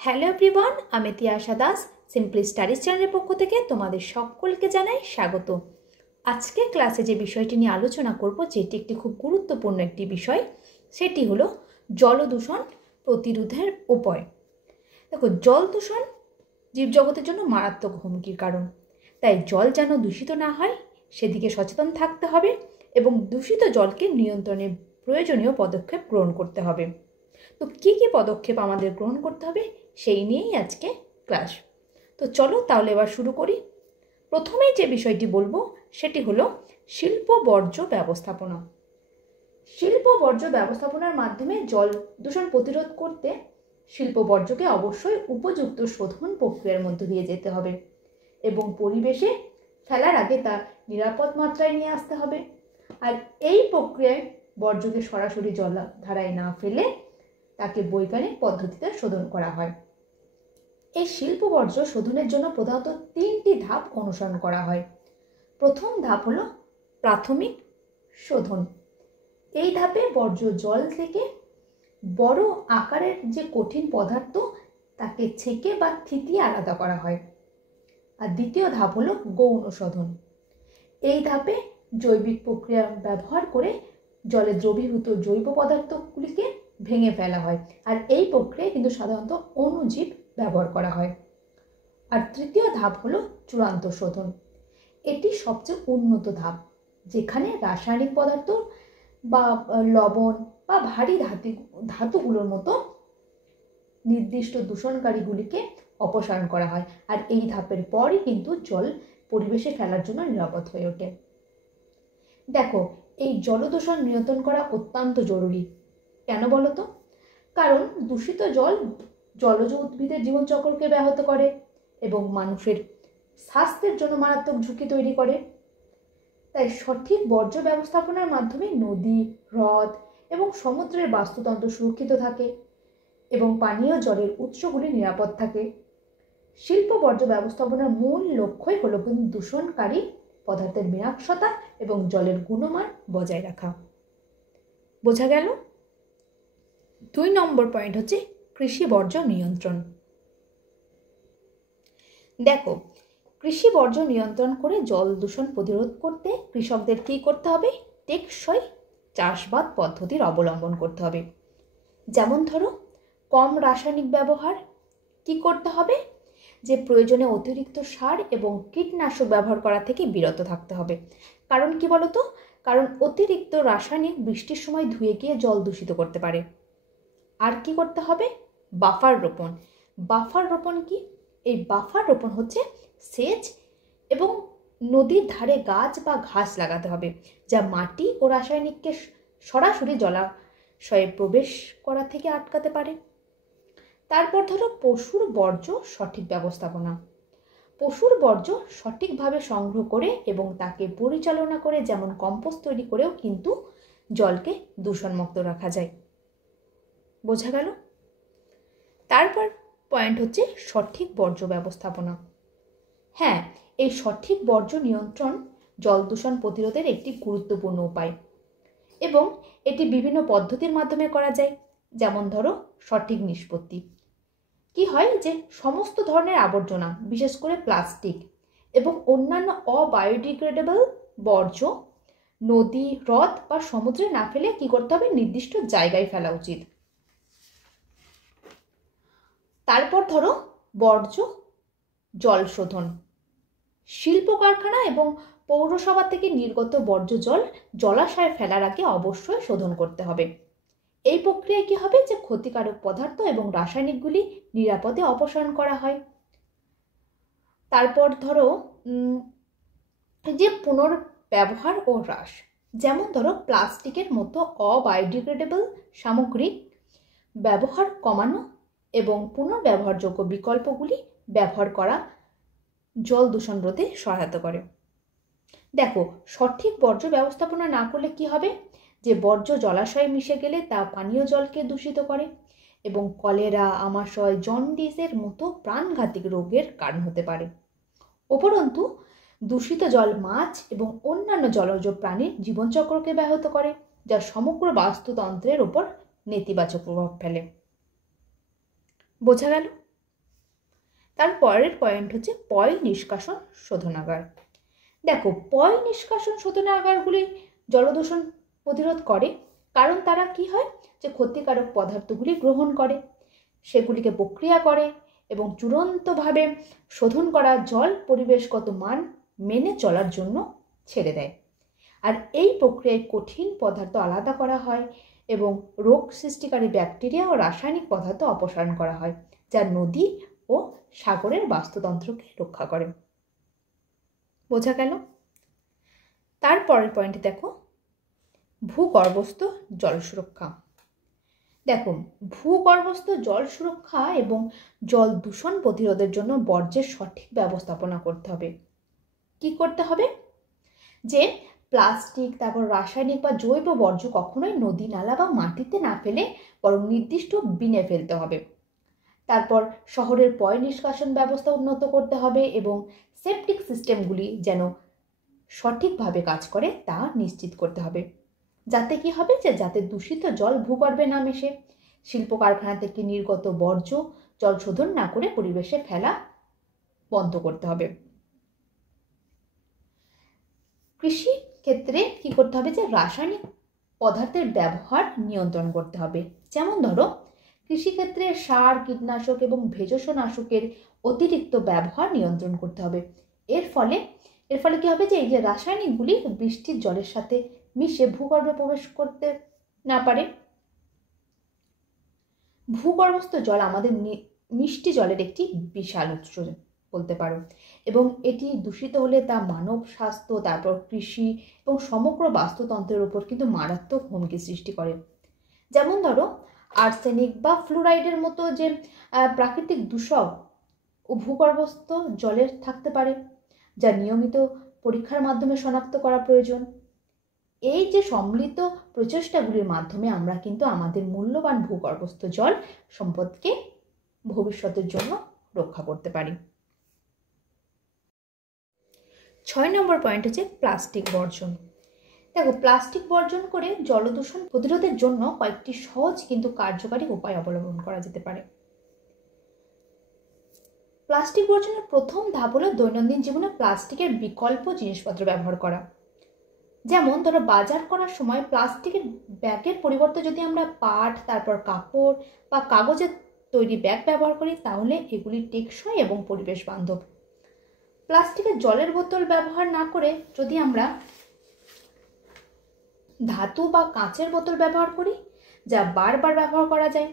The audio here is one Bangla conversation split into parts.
হ্যালো এভরিওয়ান, আমি তিয়াশা দাস সিম্পলি স্টাডিজ চ্যানেলের পক্ষ থেকে তোমাদের সকলকে জানাই স্বাগত। আজকে ক্লাসে যে বিষয়টি নিয়ে আলোচনা করব, যেটি একটি খুব গুরুত্বপূর্ণ একটি বিষয়, সেটি হলো জল দূষণ প্রতিরোধের উপায়। দেখো, জল দূষণ জীবজগতের জন্য মারাত্মক হুমকির কারণ। তাই জল যেন দূষিত না হয় সেদিকে সচেতন থাকতে হবে এবং দূষিত জলকে নিয়ন্ত্রণের প্রয়োজনীয় পদক্ষেপ গ্রহণ করতে হবে। তো কী কী পদক্ষেপ আমাদের গ্রহণ করতে হবে সেই নিয়েই আজকে ক্লাস। তো চলো তাহলে এবার শুরু করি। প্রথমেই যে বিষয়টি বলবো সেটি হলো শিল্প বর্জ্য ব্যবস্থাপনা। শিল্প বর্জ্য ব্যবস্থাপনার মাধ্যমে জল দূষণ প্রতিরোধ করতে শিল্প বর্জ্যকে অবশ্যই উপযুক্ত শোধন প্রক্রিয়ার মধ্য দিয়ে যেতে হবে এবং পরিবেশে ফেলার আগে তা নিরাপদ মাত্রায় নিয়ে আসতে হবে। আর এই প্রক্রিয়ায় বর্জ্যকে সরাসরি জলধারায় না ফেলে তাকে বৈজ্ঞানিক পদ্ধতিতে শোধন করা হয়। এই শিল্প বর্জ্য শোধনের জন্য প্রধানত 3টি ধাপ অনুসরণ করা হয়। প্রথম ধাপ হলো প্রাথমিক শোধন। এই ধাপে বর্জ্য জল থেকে বড় আকারের যে কঠিন পদার্থ তাকে ছেঁকে বা থিতিয়ে আলাদা করা হয়। আর দ্বিতীয় ধাপ হলো গৌণ শোধন। এই ধাপে জৈবিক প্রক্রিয়া ব্যবহার করে জলে দ্রবীভূত জৈব পদার্থগুলিকে ভেঙে ফেলা হয়। আর এই প্রক্রিয়ায় কিন্তু সাধারণত অণুজীব ব্যবহার করা হয়। আর তৃতীয় ধাপ হলো চূড়ান্ত শোধন। এটি সবচেয়ে উন্নত ধাপ, যেখানে রাসায়নিক পদার্থ বা লবণ বা ভারী ধাতুগুলোর মতো নির্দিষ্ট দূষণকারীগুলিকে অপসারণ করা হয়। আর এই ধাপের পরই কিন্তু জল পরিবেশে ফেলার জন্য নিরাপদ হয়ে ওঠে। দেখো, এই জলদূষণ নিয়ন্ত্রণ করা অত্যন্ত জরুরি। কেন বলো তো? কারণ দূষিত জল জলজ উদ্ভিদের জীবনচক্রকে ব্যাহত করে এবং মানুষের স্বাস্থ্যের জন্য মারাত্মক ঝুঁকি তৈরি করে। তাই সঠিক বর্জ্য ব্যবস্থাপনার মাধ্যমে নদী, হ্রদ এবং সমুদ্রের বাস্তুতন্ত্র সুরক্ষিত থাকে এবং পানীয় জলের উৎসগুলি নিরাপদ থাকে। শিল্প বর্জ্য ব্যবস্থাপনার মূল লক্ষ্যই হলো কিন্তু দূষণকারী পদার্থের বিনাশতা এবং জলের গুণমান বজায় রাখা। বোঝা গেল? 2 নম্বর পয়েন্ট হচ্ছে কৃষি বর্জ্য নিয়ন্ত্রণ। দেখো, কৃষি বর্জ্য নিয়ন্ত্রণ করে জল দূষণ প্রতিরোধ করতে কৃষকদের কী করতে হবে? টেকসই চাষাবাদ পদ্ধতির অবলম্বন করতে হবে। যেমন ধরো, কম রাসায়নিক ব্যবহার। কি করতে হবে? যে প্রয়োজনে অতিরিক্ত সার এবং কীটনাশক ব্যবহার করা থেকে বিরত থাকতে হবে। কারণ কি বলতো? কারণ অতিরিক্ত রাসায়নিক বৃষ্টির সময় ধুয়ে গিয়ে জল দূষিত করতে পারে। আর কি করতে হবে? বাফার রোপণ। বাফার রোপণ কি? এই বাফার রোপণ হচ্ছে সেচ এবং নদীর ধারে গাছ বা ঘাস লাগাতে হবে, যা মাটি ও রাসায়নিককে সরাসরি জলাশয়ে প্রবেশ করা থেকে আটকাতে পারে। তারপর ধরো পশুর বর্জ্য সঠিক ব্যবস্থাপনা। পশুর বর্জ্য সঠিকভাবে সংগ্রহ করে এবং তাকে পরিচালনা করে, যেমন কম্পোস্ট তৈরি করেও কিন্তু জলকে দূষণমুক্ত রাখা যায়। বোঝা গেল? তারপর পয়েন্ট হচ্ছে সঠিক বর্জ্য ব্যবস্থাপনা। হ্যাঁ, এই সঠিক বর্জ্য নিয়ন্ত্রণ জল দূষণ প্রতিরোধের একটি গুরুত্বপূর্ণ উপায় এবং এটি বিভিন্ন পদ্ধতির মাধ্যমে করা যায়। যেমন ধরো, সঠিক নিষ্পত্তি। কি হয় যে সমস্ত ধরনের আবর্জনা, বিশেষ করে প্লাস্টিক এবং অন্যান্য অবায়োডিগ্রেডেবল বর্জ্য নদী, হ্রদ বা সমুদ্রে না ফেলে কি করতে হবে? নির্দিষ্ট জায়গায় ফেলা উচিত। তারপর ধরো বর্জ্য জল শোধন। শিল্প কারখানা এবং পৌরসভা থেকে নির্গত বর্জ্য জল জলাশয়ে ফেলার আগে অবশ্যই শোধন করতে হবে। এই প্রক্রিয়ায় কি হবে? যে ক্ষতিকারক পদার্থ এবং রাসায়নিকগুলি নিরাপদে অপসারণ করা হয়। তারপর ধরো যে পুনর্ব্যবহার ও হ্রাস। যেমন ধরো, প্লাস্টিকের মতো অবায়োডিগ্রেডেবল সামগ্রী ব্যবহার কমানো এবং পুনর্ব্যবহারযোগ্য বিকল্পগুলি ব্যবহার করা জল দূষণ রোধে সহায়তা করে। দেখো, সঠিক বর্জ্য ব্যবস্থাপনা না করলে কি হবে? যে বর্জ্য জলাশয়ে মিশে গেলে তা পানীয় জলকে দূষিত করে এবং কলেরা, আমাশয়, জন্ডিসের মতো প্রাণঘাতী রোগের কারণ হতে পারে। উপরন্তু দূষিত জল মাছ এবং অন্যান্য জলজ প্রাণীর জীবনচক্রকে ব্যাহত করে, যা সমগ্র বাস্তুতন্ত্রের উপর নেতিবাচক প্রভাব ফেলে। বোঝা গেল? তার পরের পয়েন্ট হচ্ছে পয় নিষ্কাশন শোধনাগার। দেখো, পয় নিষ্কাশন শোধনাগারগুলি জলদূষণ প্রতিরোধ করে, কারণ তারা কি হয় যে ক্ষতিকারক পদার্থগুলি গ্রহণ করে, সেগুলিকে প্রক্রিয়া করে এবং চূড়ান্তভাবে শোধন করা জল পরিবেশগত মান মেনে চলার জন্য ছেড়ে দেয়। আর এই প্রক্রিয়ায় কঠিন পদার্থ আলাদা করা হয় এবং রোগ সৃষ্টিকারী ব্যাকটেরিয়া ও রাসায়নিক পদার্থ অপসারণ করা হয়, যা নদী ও সাগরের বাস্তুতন্ত্রকে রক্ষা করে। বোঝা গেল? তারপরের পয়েন্টে দেখো, ভূগর্ভস্থ জল সুরক্ষা। দেখো, ভূগর্ভস্থ জল সুরক্ষা এবং জল দূষণ প্রতিরোধের জন্য বর্জ্যের সঠিক ব্যবস্থাপনা করতে হবে। কি করতে হবে? যে প্লাস্টিক, তারপর রাসায়নিক বা জৈব বর্জ্য কখনোই নদী, নালা বা মাটিতে না ফেলে বরং নির্দিষ্ট বিনে ফেলতে হবে। তারপর শহরের পয় নিষ্কাশন ব্যবস্থা উন্নত করতে হবে এবং সেপটিক সিস্টেমগুলি যেন সঠিকভাবে কাজ করে তা নিশ্চিত করতে হবে, যাতে কি হবে যে যাতে দূষিত জল ভূগর্ভে না মেশে। শিল্প কারখানা থেকে নির্গত বর্জ্য জল শোধন না করে পরিবেশে ফেলা বন্ধ করতে হবে। কৃষি ক্ষেত্রে কি করতে হবে যে রাসায়নিক পদার্থের ব্যবহার নিয়ন্ত্রণ করতে হবে। যেমন ধরো, কৃষিক্ষেত্রে সার, কীটনাশক এবং ভেষজনাশকের অতিরিক্ত ব্যবহার নিয়ন্ত্রণ করতে হবে। এর ফলে কি হবে যে এই যে রাসায়নিকগুলি বৃষ্টির জলের সাথে মিশে ভূগর্ভে প্রবেশ করতে না পারে। ভূগর্ভস্থ জল আমাদের মিষ্টি জলের একটি বিশাল উৎস বলতে পারো, এবং এটি দূষিত হলে তা মানব স্বাস্থ্য, তারপর কৃষি এবং সমগ্র বাস্তুতন্ত্রের উপর কিন্তু মারাত্মক হুমকি সৃষ্টি করে। যেমন ধরো, আর্সেনিক বা ফ্লুরাইডের মতো যে প্রাকৃতিক দূষক ও ভূগর্ভস্থ জলের থাকতে পারে, যা নিয়মিত পরীক্ষার মাধ্যমে শনাক্ত করা প্রয়োজন। এই যে সম্মিলিত প্রচেষ্টাগুলির মাধ্যমে আমরা কিন্তু আমাদের মূল্যবান ভূগর্ভস্থ জল সম্পদকে ভবিষ্যতের জন্য রক্ষা করতে পারি। 6 নম্বর পয়েন্ট হচ্ছে প্লাস্টিক বর্জন। দেখো, প্লাস্টিক বর্জন করে জলদূষণ প্রতিরোধের জন্য কয়েকটি সহজ কিন্তু কার্যকারী উপায় অবলম্বন করা যেতে পারে। প্লাস্টিক বর্জনের প্রথম ধাপ হলো দৈনন্দিন জীবনে প্লাস্টিকের বিকল্প জিনিসপত্র ব্যবহার করা। যেমন ধরো, বাজার করার সময় প্লাস্টিকের ব্যাগের পরিবর্তে যদি আমরা পাট, তারপর কাপড় বা কাগজের তৈরি ব্যাগ ব্যবহার করি, তাহলে এগুলি টেকসই এবং পরিবেশ বান্ধব। প্লাস্টিকের জলের বোতল ব্যবহার না করে যদি আমরা ধাতু বা কাঁচের বোতল ব্যবহার করি, যা বারবার ব্যবহার করা যায়।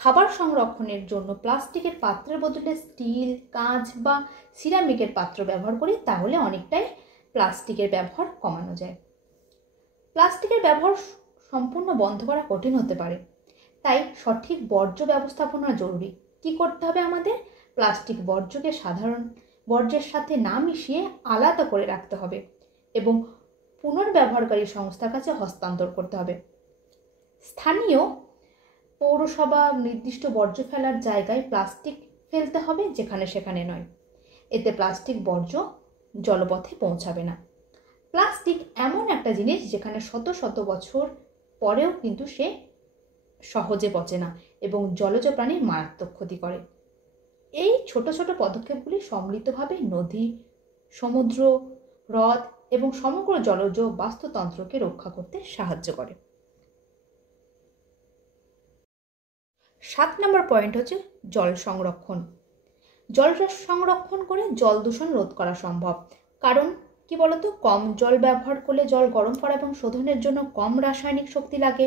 খাবার সংরক্ষণের জন্য প্লাস্টিকের পাত্রের বদলে স্টিল, কাঁচ বা সিরামিকের পাত্র ব্যবহার করি, তাহলে অনেকটাই প্লাস্টিকের ব্যবহার কমানো যায়। প্লাস্টিকের ব্যবহার সম্পূর্ণ বন্ধ করা কঠিন হতে পারে, তাই সঠিক বর্জ্য ব্যবস্থাপনা জরুরি। কি করতে হবে আমাদের? প্লাস্টিক বর্জ্যকে সাধারণ বর্জ্যের সাথে না মিশিয়ে আলাদা করে রাখতে হবে এবং পুনর্ব্যবহারকারী সংস্থার কাছে হস্তান্তর করতে হবে। স্থানীয় পৌরসভা নির্দিষ্ট বর্জ্য ফেলার জায়গায় প্লাস্টিক ফেলতে হবে, যেখানে সেখানে নয়। এতে প্লাস্টিক বর্জ্য জলপথে পৌঁছাবে না। প্লাস্টিক এমন একটা জিনিস যেখানে শত শত বছর পরেও কিন্তু সে সহজে পচে না এবং জলজ প্রাণীর মারাত্মক ক্ষতি করে। এই ছোট ছোট পদক্ষেপগুলি সম্মিলিতভাবে নদী, সমুদ্র, হ্রদ এবং সমগ্র জলজ বাস্তুতন্ত্রকে রক্ষা করতে সাহায্য করে। 7 নম্বর পয়েন্ট হচ্ছে জল সংরক্ষণ। জল সংরক্ষণ করে জল দূষণ রোধ করা সম্ভব। কারণ কি বলতো, কম জল ব্যবহার করলে জল গরম করা এবং শোধনের জন্য কম রাসায়নিক শক্তি লাগে।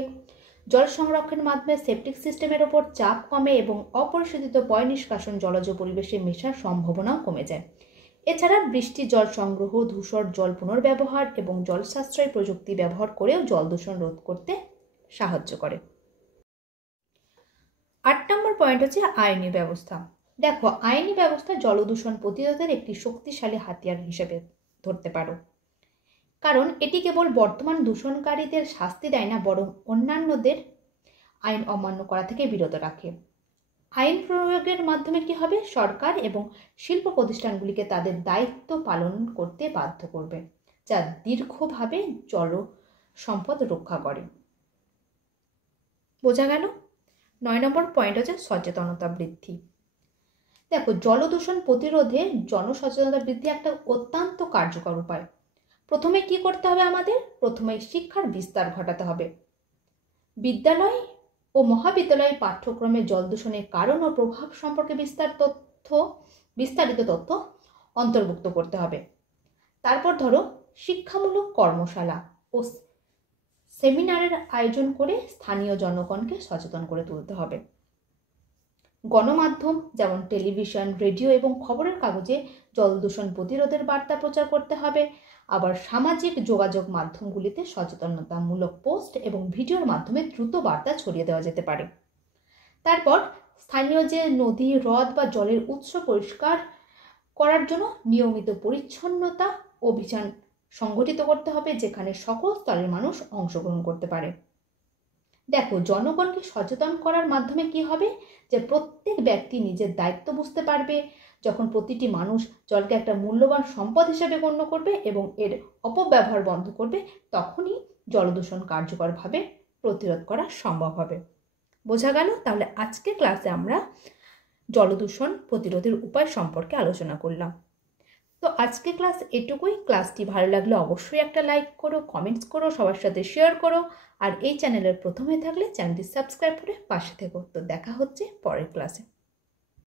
জল সংরক্ষণের মাধ্যমে সেপটিক সিস্টেমের ওপর চাপ কমে এবং অপরিশোধিত পয় নিষ্কাশন জলজ পরিবেশে মেশার সম্ভাবনাও কমে যায়। এছাড়া বৃষ্টির জল সংগ্রহ, ধূসর জল পুনর্ব্যবহার এবং জল সাশ্রয়ী প্রযুক্তি ব্যবহার করেও জল দূষণ রোধ করতে সাহায্য করে। 8 নম্বর পয়েন্ট হচ্ছে আইনি ব্যবস্থা। দেখো, আইনি ব্যবস্থা জলদূষণ প্রতিরোধের একটি শক্তিশালী হাতিয়ার হিসেবে ধরতে পারো, কারণ এটি কেবল বর্তমান দূষণকারীদের শাস্তি দেয় না, বরং অন্যান্যদের আইন অমান্য করা থেকে বিরত রাখে। আইন প্রয়োগের মাধ্যমে কি হবে? সরকার এবং শিল্প প্রতিষ্ঠানগুলিকে তাদের দায়িত্ব পালন করতে বাধ্য করবে, যা দীর্ঘভাবে জল সম্পদ রক্ষা করে। বোঝা গেল? 9 নম্বর পয়েন্ট হচ্ছে সচেতনতা বৃদ্ধি। দেখো, জলদূষণ প্রতিরোধে জনসচেতনতা বৃদ্ধি একটা অত্যন্ত কার্যকর উপায়। প্রথমে কি করতে হবে আমাদের? প্রথমে শিক্ষার বিস্তার ঘটাতে হবে। বিদ্যালয় ও মহাবিদ্যালয়ের পাঠ্যক্রমে জল দূষণের কারণ ও প্রভাব সম্পর্কে বিস্তারিত তথ্য অন্তর্ভুক্ত করতে হবে। তারপর ধরো, শিক্ষামূলক কর্মশালা ও সেমিনারের আয়োজন করে স্থানীয় জনগণকে সচেতন করে তুলতে হবে। গণমাধ্যম যেমন টেলিভিশন, রেডিও এবং খবরের কাগজে জল দূষণ প্রতিরোধের বার্তা প্রচার করতে হবে। আবার সামাজিক যোগাযোগ মাধ্যমগুলিতে সচেতনতামূলক পোস্ট এবং ভিডিওর মাধ্যমে দ্রুত বার্তা ছড়িয়ে দেওয়া যেতে পারে। তারপর স্থানীয় যে নদী, হ্রদ বা জলের উৎস পরিষ্কার করার জন্য নিয়মিত পরিচ্ছন্নতা অভিযান সংগঠিত করতে হবে, যেখানে সকল স্তরের মানুষ অংশগ্রহণ করতে পারে। দেখো, জনগণকে সচেতন করার মাধ্যমে কি হবে, যে প্রত্যেক ব্যক্তি নিজের দায়িত্ব বুঝতে পারবে। যখন প্রতিটি মানুষ জলকে একটা মূল্যবান সম্পদ হিসেবে গণ্য করবে এবং এর অপব্যবহার বন্ধ করবে, তখনই জলদূষণ কার্যকরভাবে প্রতিরোধ করা সম্ভব হবে। বোঝা গেল? তাহলে আজকে ক্লাসে আমরা জলদূষণ প্রতিরোধের উপায় সম্পর্কে আলোচনা করলাম। তো আজকে ক্লাস এটুকুই। ক্লাসটি ভালো লাগলে অবশ্যই একটা লাইক করো, কমেন্টস করো, সবার সাথে শেয়ার করো। আর এই চ্যানেলের প্রথম হয়ে থাকলে চ্যানেলটি সাবস্ক্রাইব করে পাশে থেকো। তো দেখা হচ্ছে পরের ক্লাসে।